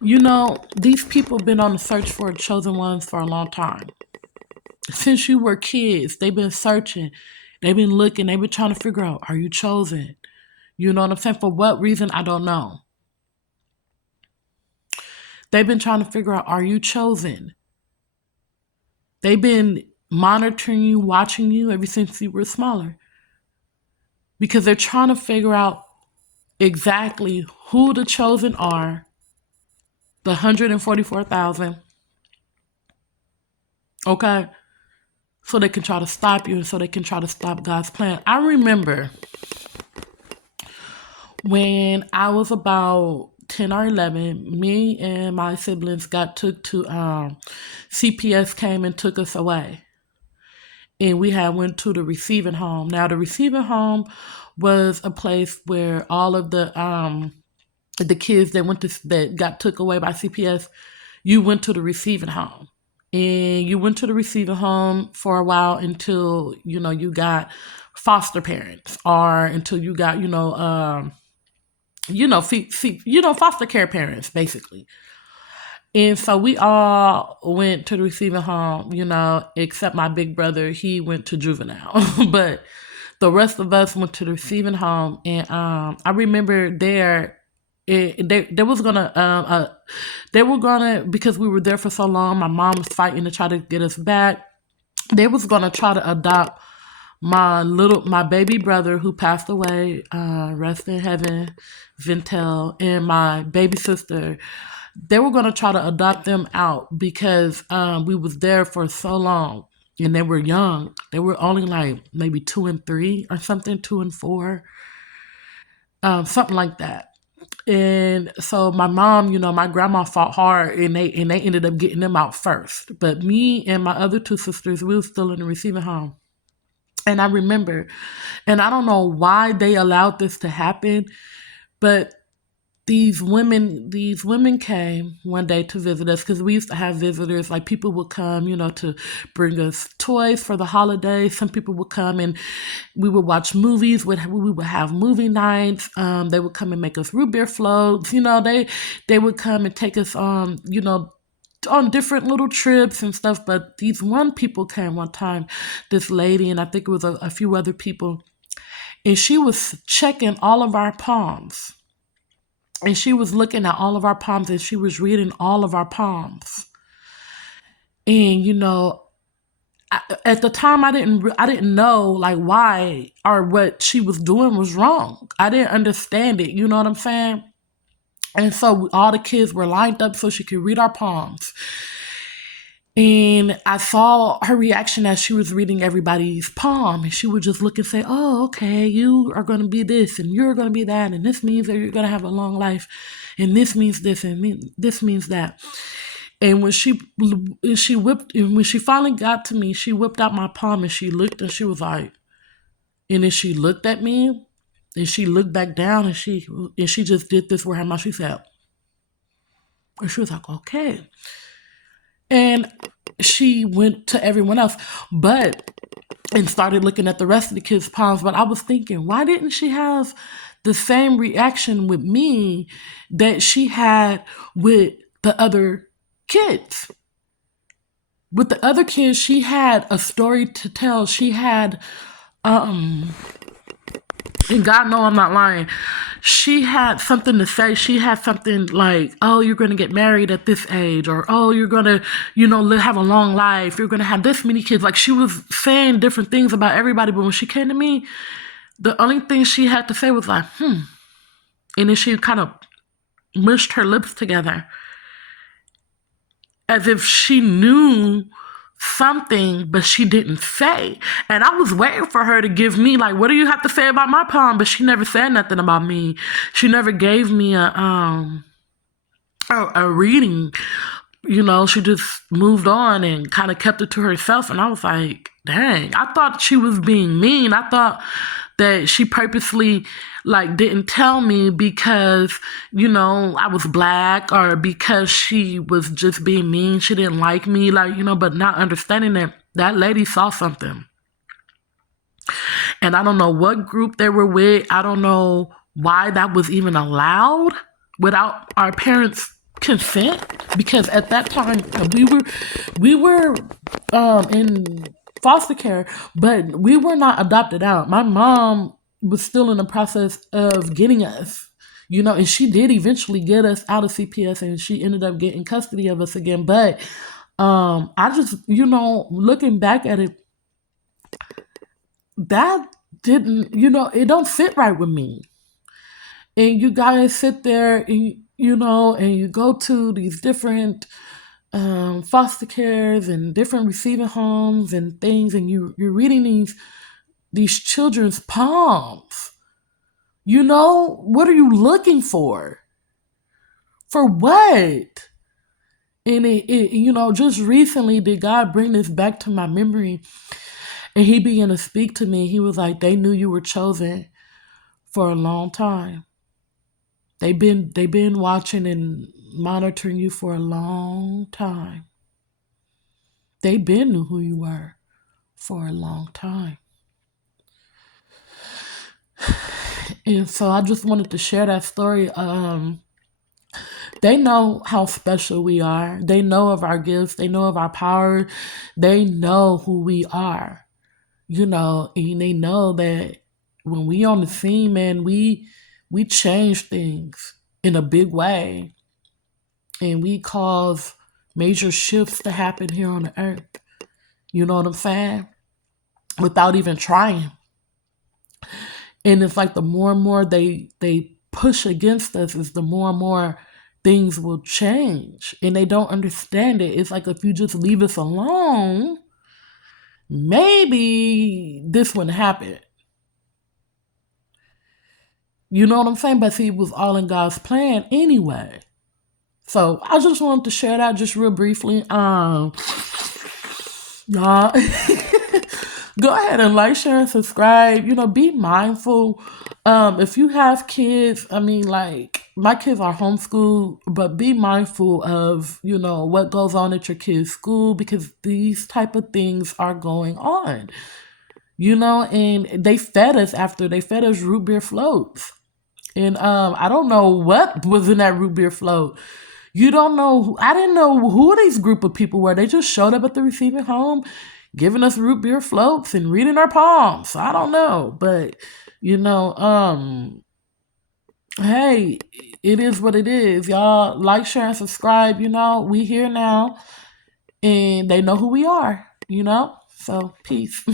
These people have been on the search for chosen ones for a long time. Since you were kids, they've been searching, they've been looking, they've been trying to figure out, are you chosen? You know what I'm saying? For what reason? I don't know. They've been trying to figure out, are you chosen? They've been monitoring you, watching you ever since you were smaller because they're trying to figure out exactly who the chosen are, the 144,000, okay? So they can try to stop you and so they can try to stop God's plan. I remember when I was about 10 or 11, me and my siblings got took to CPS came and took us away. And we had went to the receiving home. Now the receiving home was a place where all of the kids that got took away by CPS, you went to the receiving home. And you went to the receiving home for a while until, you got foster parents or until you got, foster care parents, basically. And so we all went to the receiving home, except my big brother. He went to juvenile. But the rest of us went to the receiving home. And I remember they was gonna they were gonna, because we were there for so long, my mom was fighting to try to get us back. They was gonna try to adopt my baby brother who passed away, rest in heaven, Vintel, and my baby sister. They were gonna try to adopt them out because we was there for so long and they were young. They were only like maybe 2 and 3 or something, 2 and 4, something like that. And so my mom, my grandma fought hard and they ended up getting them out first. But me and my other 2 sisters, we were still in the receiving home. And I remember, and I don't know why they allowed this to happen, but these women came one day to visit us because we used to have visitors. Like people would come, to bring us toys for the holidays. Some people would come and we would watch movies. We would have movie nights. They would come and make us root beer floats. They would come and take us on different little trips and stuff. But these one people came one time, this lady, and I think it was a few other people, and she was checking all of our palms. And she was looking at all of our palms and she was reading all of our palms. And at the time I didn't know like why or what she was doing was wrong. I didn't understand it. You know what I'm saying? And so all the kids were lined up so she could read our palms. And I saw her reaction as she was reading everybody's palm. And she would just look and say, oh, okay, you are going to be this and you're going to be that. And this means that you're going to have a long life. And this means this and this means that. And when she finally got to me, she whipped out my palm and she looked and she was like, and then she looked at me and she looked back down and she just did this with her mouth. She said, and she was like, okay. And she went to everyone else, and started looking at the rest of the kids' palms. But I was thinking, why didn't she have the same reaction with me that she had with the other kids? With the other kids, she had a story to tell. She had, and God know I'm not lying, she had something to say. She had something like, oh, you're going to get married at this age, or oh, you're going to, have a long life. You're going to have this many kids. Like she was saying different things about everybody. But when she came to me, the only thing she had to say was like, And then she kind of mushed her lips together as if she knew something, but she didn't say. And I was waiting for her to give me like, what do you have to say about my palm? But she never said nothing about me. She never gave me a reading. She just moved on and kind of kept it to herself. And I was like, dang, I thought she was being mean. I thought that she purposely like didn't tell me because, I was black, or because she was just being mean. She didn't like me, but not understanding that lady saw something. And I don't know what group they were with. I don't know why that was even allowed without our parents consent, because at that time we were in foster care, but we were not adopted out. My mom was still in the process of getting us, and she did eventually get us out of CPS, and she ended up getting custody of us again. But I just, looking back at it, that didn't, it don't fit right with me. And you guys sit there and and you go to these different foster cares and different receiving homes and things, and you're reading these children's palms. What are you looking for? For what? And just recently did God bring this back to my memory, and He began to speak to me. He was like, "They knew you were chosen for a long time. They've been watching and monitoring you for a long time. They've been knew who you were for a long time." And so I just wanted to share that story. They know how special we are. They know of our gifts. They know of our power. They know who we are. And they know that when we on the scene, man, we change things in a big way, and we cause major shifts to happen here on the earth. You know what I'm saying? Without even trying. And it's like the more and more they push against us, is the more and more things will change. And they don't understand it. It's like, if you just leave us alone, maybe this wouldn't happen. You know what I'm saying? But see, it was all in God's plan anyway. So I just wanted to share that just real briefly. Y'all, go ahead and like, share, and subscribe. Be mindful. If you have kids, I mean, like, my kids are homeschooled, but be mindful of, what goes on at your kids' school, because these type of things are going on. And they fed us root beer floats. And I don't know what was in that root beer float. You don't know. I didn't know who these group of people were. They just showed up at the receiving home, giving us root beer floats and reading our palms. I don't know, but hey, it is what it is. Y'all like, share, and subscribe. We here now, and they know who we are. So peace.